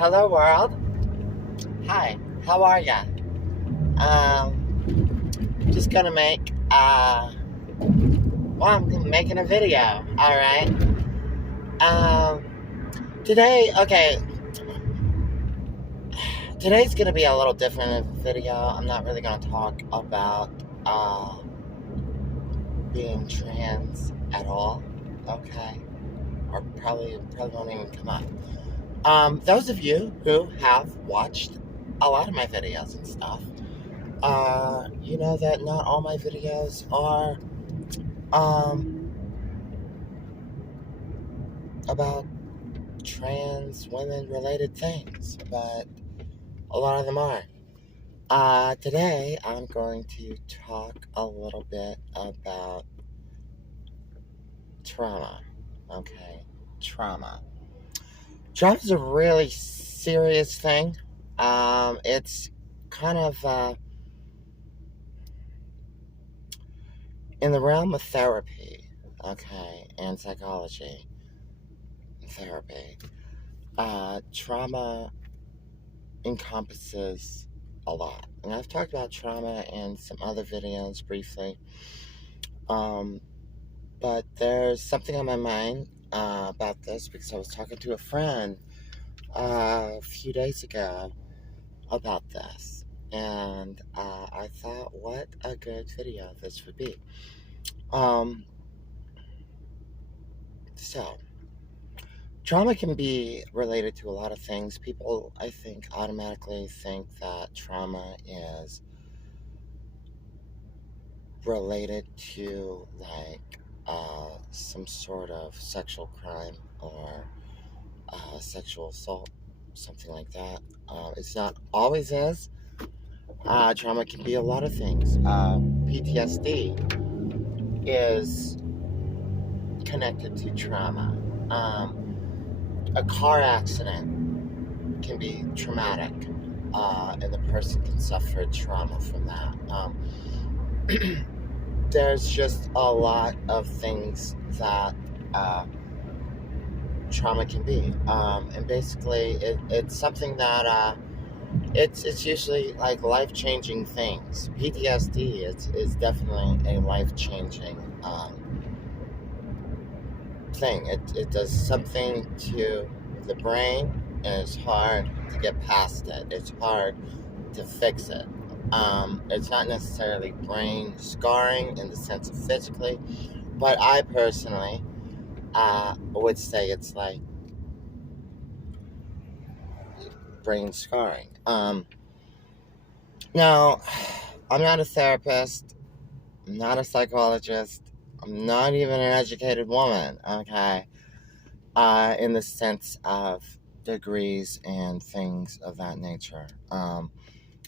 Hello, world. Hi. How are ya? Just gonna make I'm making a video. All right. Um, today, okay. Today's gonna be a little different video. I'm not really gonna talk about being trans at all. Okay. Or probably won't even come up. Those of you who have watched a lot of my videos and stuff, you know that not all my videos are about trans women related things, but a lot of them are. Today I'm going to talk a little bit about trauma. Okay, trauma. Trauma is a really serious thing. It's kind of in the realm of therapy, okay, and psychology therapy. Trauma encompasses a lot, and I've talked about trauma in some other videos briefly. But there's something on my mind about this because I was talking to a friend a few days ago about this, and I thought, what a good video this would be. So, trauma can be related to a lot of things. People, I think, automatically think that trauma is related to some sort of sexual crime or sexual assault, something like that. It's not always is. Trauma can be a lot of things. PTSD is connected to trauma. A car accident can be traumatic, and the person can suffer trauma from that. There's just a lot of things that trauma can be, and basically it's something that it's usually like life-changing things. PTSD is definitely a life-changing thing. It does something to the brain, and it's hard to get past it. It's hard to fix it. It's not necessarily brain scarring in the sense of physically, but I personally would say it's like brain scarring. Now, I'm not a therapist, I'm not a psychologist, I'm not even an educated woman, okay, in the sense of degrees and things of that nature.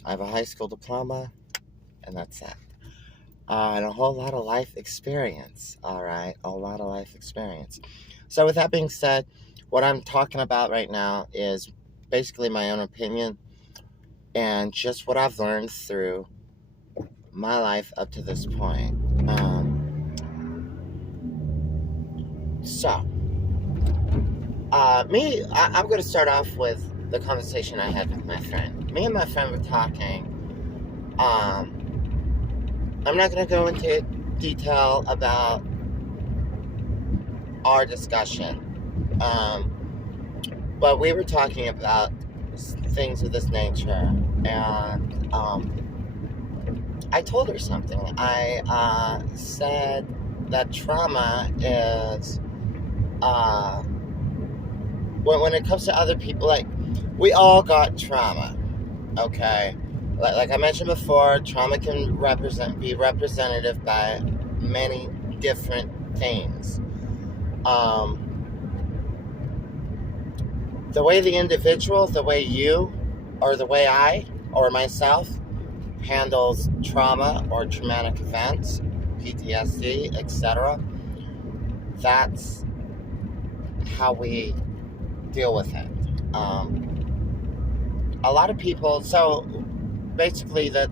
I have a high school diploma, and that's it. And a whole lot of life experience, all right? A lot of life experience. So with that being said, what I'm talking about right now is basically my own opinion and just what I've learned through my life up to this point. I'm going to start off with the conversation I had with my friend. Me and my friend were talking. I'm not going to go into detail about our discussion, but we were talking about things of this nature, and I told her something. I said that trauma is, when it comes to other people, like, we all got trauma, okay? Like I mentioned before, trauma can be representative by many different things. The way the individual, the way you, or the way I, or myself, handles trauma or traumatic events, PTSD, etc., that's how we deal with it. A lot of people, so basically the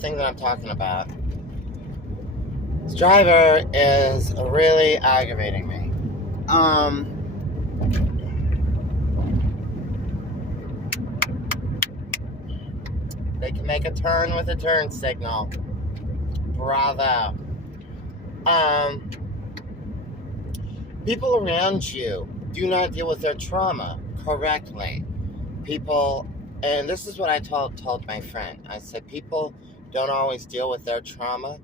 thing that I'm talking about, this driver is really aggravating me. can make a turn with a turn signal. Bravo. People around you do not deal with their trauma correctly. People, and this is what I told my friend. I said, people don't always deal with their trauma.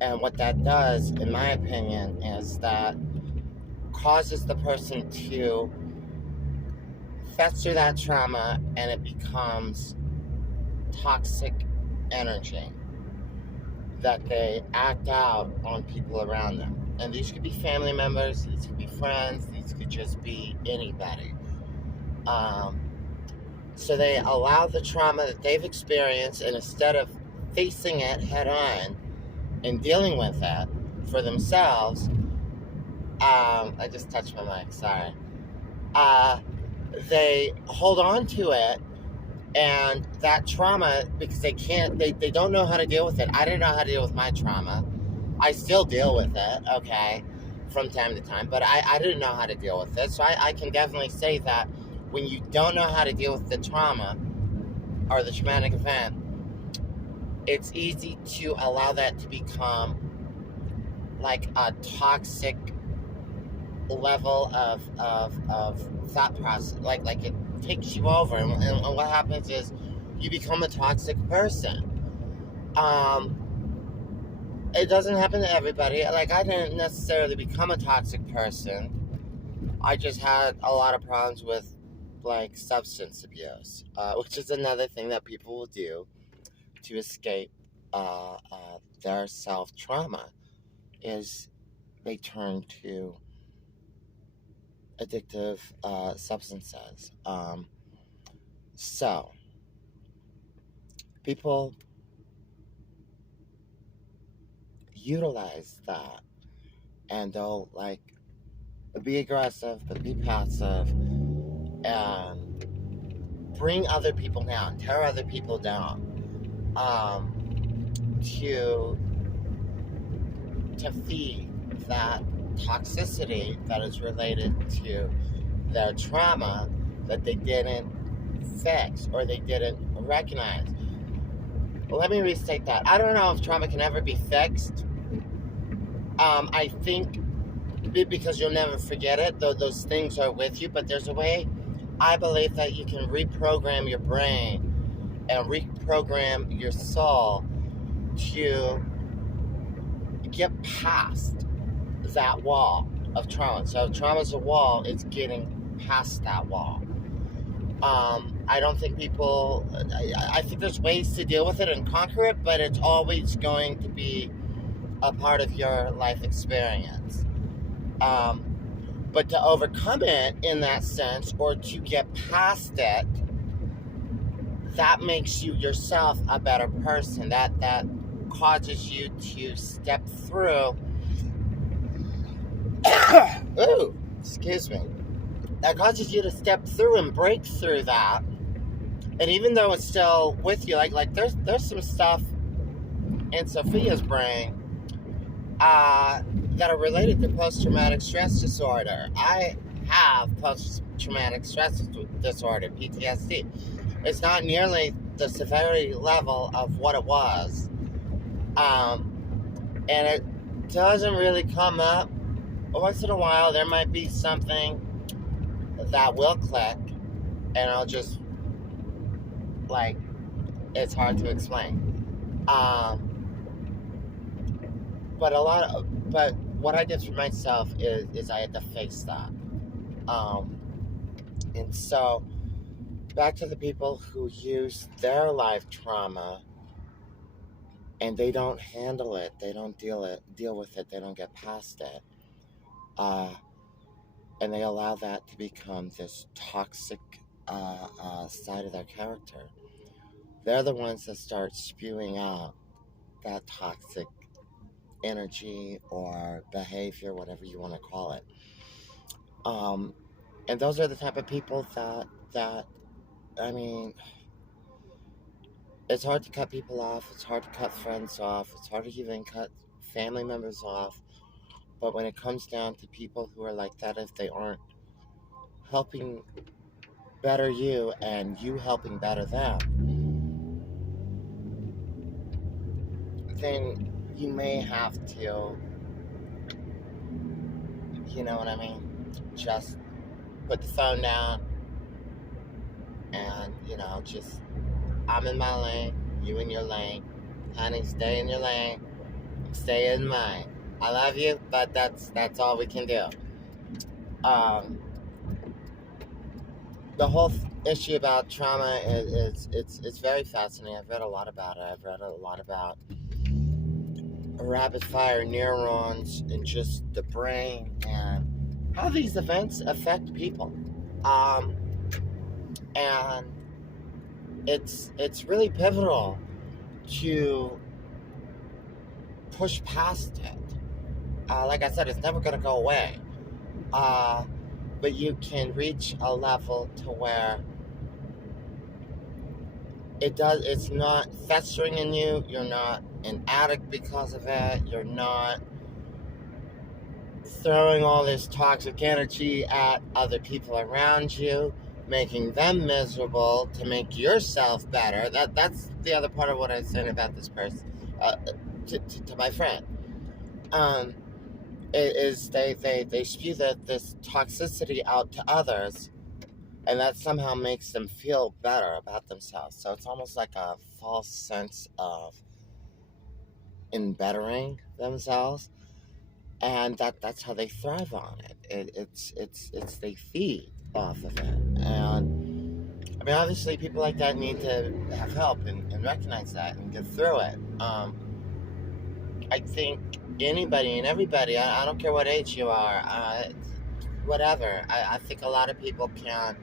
And what that does, in my opinion, is that causes the person to fester that trauma, and it becomes toxic energy that they act out on people around them. And these could be family members, these could be friends, these could just be anybody. So they allow the trauma that they've experienced, and instead of facing it head on and dealing with it for themselves, I just touched my mic, sorry. They hold on to it, and that trauma, because they don't know how to deal with it. I didn't know how to deal with my trauma. I still deal with it, okay, from time to time, but I didn't know how to deal with it. So I can definitely say that when you don't know how to deal with the trauma or the traumatic event, it's easy to allow that to become like a toxic level of thought process. Like it takes you over, and what happens is you become a toxic person. It doesn't happen to everybody. Like, I didn't necessarily become a toxic person. I just had a lot of problems with, like, substance abuse, which is another thing that people will do to escape their self-trauma, is they turn to addictive substances. So, people utilize that, and they'll, like, be aggressive, but be passive, and bring other people down, tear other people down, to feed that toxicity that is related to their trauma that they didn't fix or they didn't recognize. Let me restate that. I don't know if trauma can ever be fixed. I think because you'll never forget it, though those things are with you, but there's a way, I believe, that you can reprogram your brain and reprogram your soul to get past that wall of trauma. So if trauma's a wall, it's getting past that wall. I don't think people, I think there's ways to deal with it and conquer it, but it's always going to be a part of your life experience. But to overcome it in that sense, or to get past it, that makes you yourself a better person. That causes you to step through. Ooh, excuse me. That causes you to step through and break through that. And even though it's still with you, like there's some stuff in Sophia's brain that are related to post-traumatic stress disorder. I have post-traumatic stress disorder, PTSD. It's not nearly the severity level of what it was. And it doesn't really come up. Once in a while, there might be something that will click, and I'll just, like, it's hard to explain. But what I did for myself is I had to face that. And so, back to the people who use their life trauma and they don't handle it, they don't deal with it, they don't get past it, and they allow that to become this toxic side of their character. They're the ones that start spewing out that toxic energy or behavior, whatever you want to call it. And those are the type of people that I mean, it's hard to cut people off, it's hard to cut friends off, it's hard to even cut family members off. But when it comes down to people who are like that, if they aren't helping better you and you helping better them, then you may have to, you know what I mean, just put the phone down and, just, I'm in my lane, you in your lane. Honey, stay in your lane, stay in mine. I love you, but that's all we can do. The whole issue about trauma is it's very fascinating. I've read a lot about it. I've read a lot about rapid fire neurons and just the brain and how these events affect people. And it's really pivotal to push past it. Like I said, it's never going to go away. But you can reach a level to where it's not festering in you. You're not an addict because of it. You're not throwing all this toxic energy at other people around you, making them miserable to make yourself better. That's the other part of what I was saying about this person, to my friend. Is they spew this toxicity out to others, and that somehow makes them feel better about themselves. So it's almost like a false sense of bettering themselves, and that's how they thrive on it. It's they feed off of it. And I mean, obviously people like that need to have help and recognize that and get through it. I think anybody and everybody, I don't care what age you are, whatever, I think a lot of people can,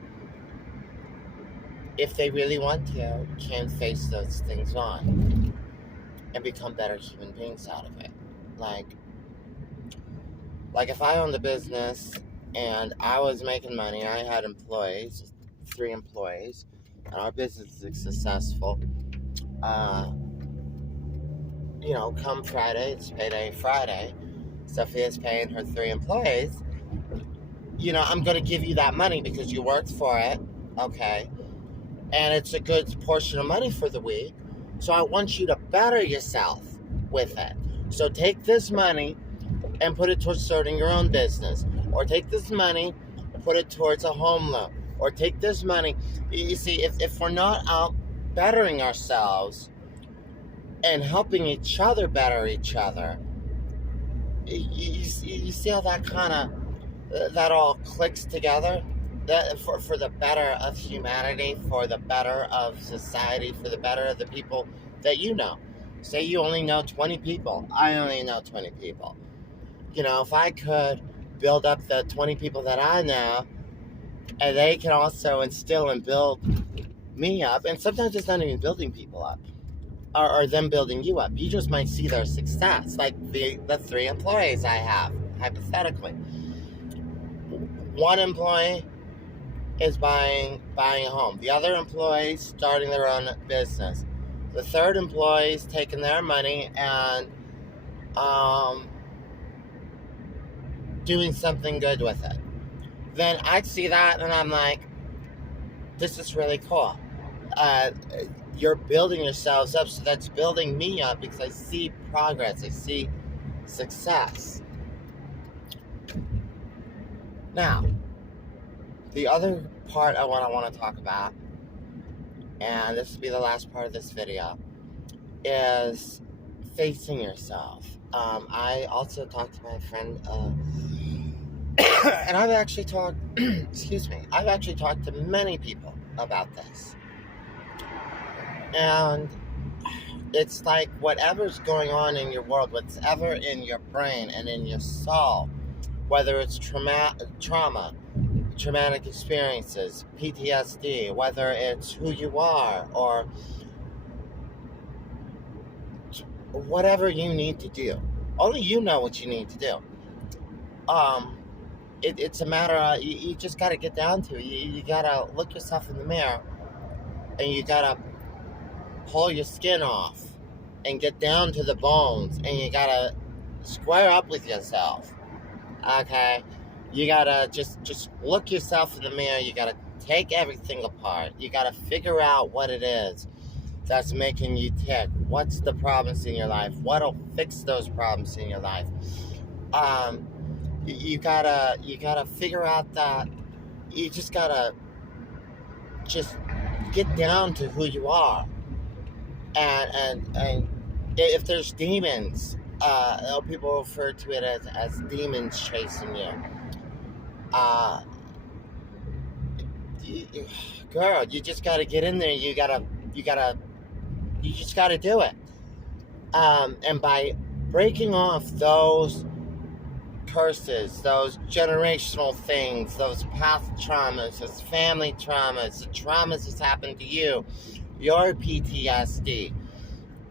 if they really want to, can face those things on and become better human beings out of it. Like if I owned a business and I was making money, I had employees, 3 employees, and our business is successful, come Friday, it's payday Friday, Sophia's paying her 3 employees, I'm going to give you that money because you worked for it, okay? And it's a good portion of money for the week. So I want you to better yourself with it. So take this money and put it towards starting your own business. Or take this money and put it towards a home loan. Or take this money. You see, if we're not out bettering ourselves and helping each other better each other, you see how that all clicks together? That for the better of humanity, for the better of society, for the better of the people that you know. Say you only know 20 people. I only know 20 people. If I could build up the 20 people that I know, and they can also instill and build me up, and sometimes it's not even building people up, or them building you up. You just might see their success, like the 3 employees I have, hypothetically. One employee is buying a home. The other employees starting their own business. The 3rd employee is taking their money and doing something good with it. Then I see that and I'm like, this is really cool. You're building yourselves up, so that's building me up because I see progress, I see success. Now, the other part I want to talk about, and this will be the last part of this video, is facing yourself. I also talked to my friend, and I've actually talked, I've actually talked to many people about this. And it's like whatever's going on in your world, whatever in your brain and in your soul, whether it's trauma, traumatic experiences, PTSD, whether it's who you are, or whatever you need to do. Only you know what you need to do. It's a matter of, you just got to get down to it. You got to look yourself in the mirror, and you got to pull your skin off and get down to the bones, and you got to square up with yourself, okay? You gotta just look yourself in the mirror. You gotta take everything apart. You gotta figure out what it is that's making you tick? What's the problems in your life? What'll fix those problems in your life? Um, you gotta figure out that you just gotta just get down to who you are, and if there's demons, people refer to it as demons chasing you. Uh, Girl, you just gotta get in there. You just gotta do it. And by breaking off those curses, those generational things, those past traumas, those family traumas, the traumas that's happened to you, your PTSD,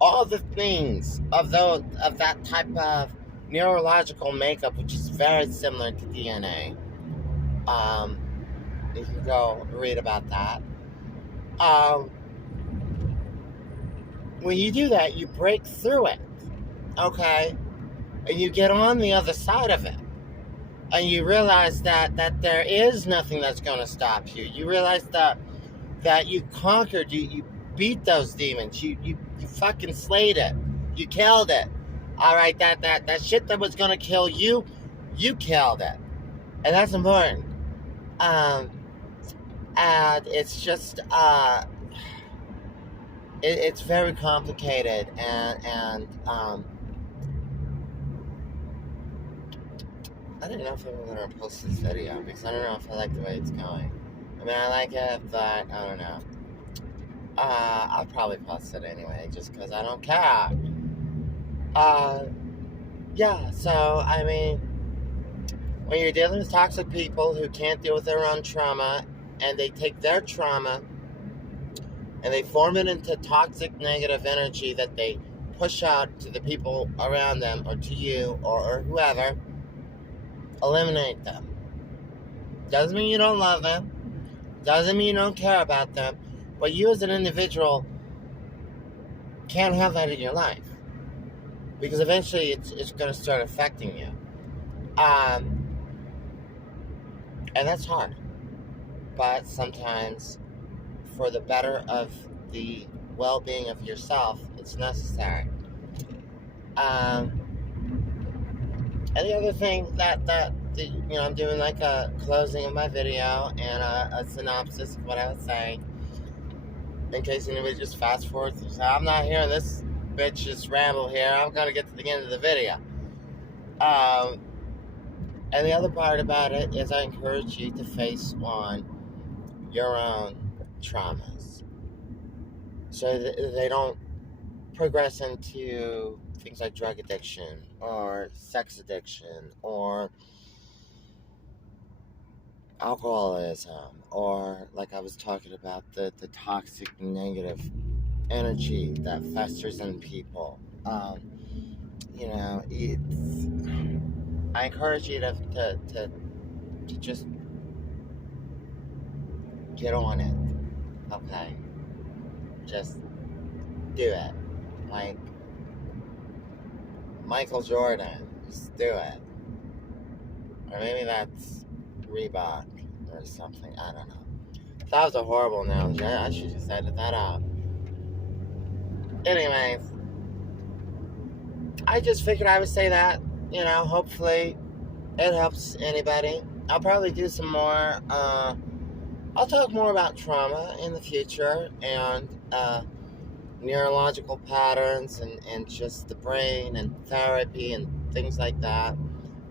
all the things of that type of neurological makeup, which is very similar to DNA. Um, you can go read about that. Um, when you do that, you break through it, okay, and you get on the other side of it, and you realize that there is nothing that's going to stop you. You realize that you conquered, you beat those demons, you fucking slayed it, you killed it. All right, that shit that was going to kill you, you killed it, and that's important. Um, and it's just it's very complicated, and I don't know if I'm gonna post this video because I don't know if I like the way it's going. I mean, I like it, but I don't know. I'll probably post it anyway, just because I don't care. Yeah. So I mean, when you're dealing with toxic people who can't deal with their own trauma, and they take their trauma and they form it into toxic negative energy that they push out to the people around them or to you or whoever, eliminate them. Doesn't mean you don't love them, doesn't mean you don't care about them, but you as an individual can't have that in your life, because eventually it's going to start affecting you. And that's hard, but sometimes for the better of the well-being of yourself, it's necessary. And the other thing that I'm doing like a closing of my video and a synopsis of what I was saying, in case anybody just fast forwards and says, I'm not hearing this bitch just ramble here, I'm gonna get to the end of the video. And the other part about it is I encourage you to face on your own traumas, so that they don't progress into things like drug addiction or sex addiction or alcoholism, or like I was talking about, the toxic negative energy that festers in people. I encourage you to just get on it, okay? Just do it. Like Michael Jordan, just do it. Or maybe that's Reebok or something, I don't know. That was a horrible analogy. I should just edit that out. Anyways, I just figured I would say that. Hopefully it helps anybody. I'll probably do some more. I'll talk more about trauma in the future and neurological patterns and just the brain and therapy and things like that,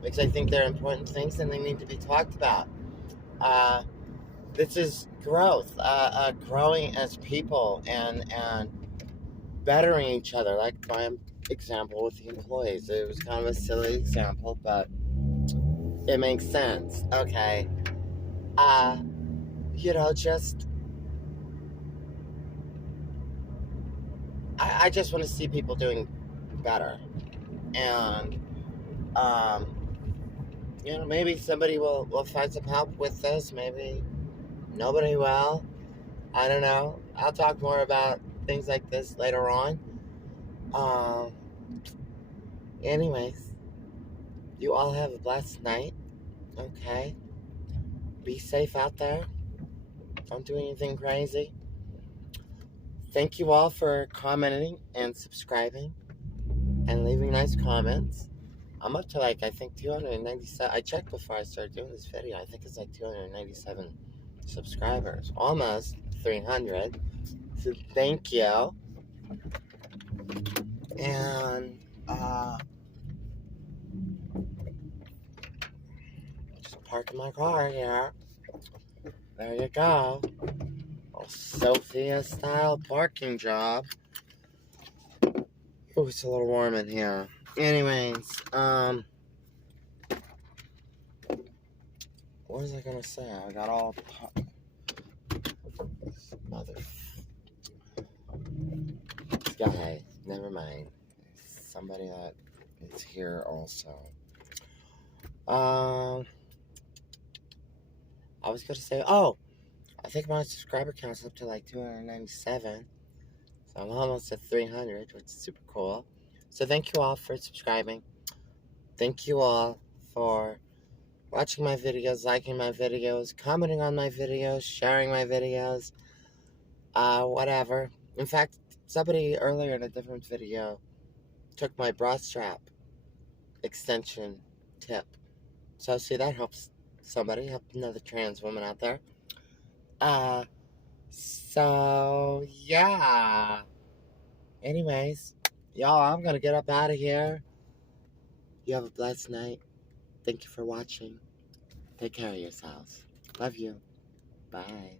because I think they're important things and they need to be talked about. This is growth, growing as people and bettering each other, like my example with the employees. It was kind of a silly example, but it makes sense. Okay. Just I just want to see people doing better, and maybe somebody will find some help with this. Maybe nobody will. I don't know. I'll talk more about things like this later on. Anyways, you all have a blessed night. Okay. Be safe out there. Don't do anything crazy. thank you all for commenting and subscribing and leaving nice comments. I'm up to like, I think 297. I checked before I started doing this video. I think it's like 297 subscribers. Almost 300. So thank you. And, just parking my car here. There you go. A Sophia style parking job. Oh, it's a little warm in here. Anyways, what was I gonna say? I got all mother this guy. Never mind. Somebody that is here also. I was gonna say, oh, I think my subscriber count's up to like 297. So I'm almost at 300, which is super cool. So thank you all for subscribing. Thank you all for watching my videos, liking my videos, commenting on my videos, sharing my videos, whatever. In fact, somebody earlier in a different video took my bra strap extension tip. So see, that helps somebody, help another trans woman out there. So yeah. Anyways, y'all, I'm gonna get up out of here. You have a blessed night. Thank you for watching. Take care of yourselves. Love you. Bye.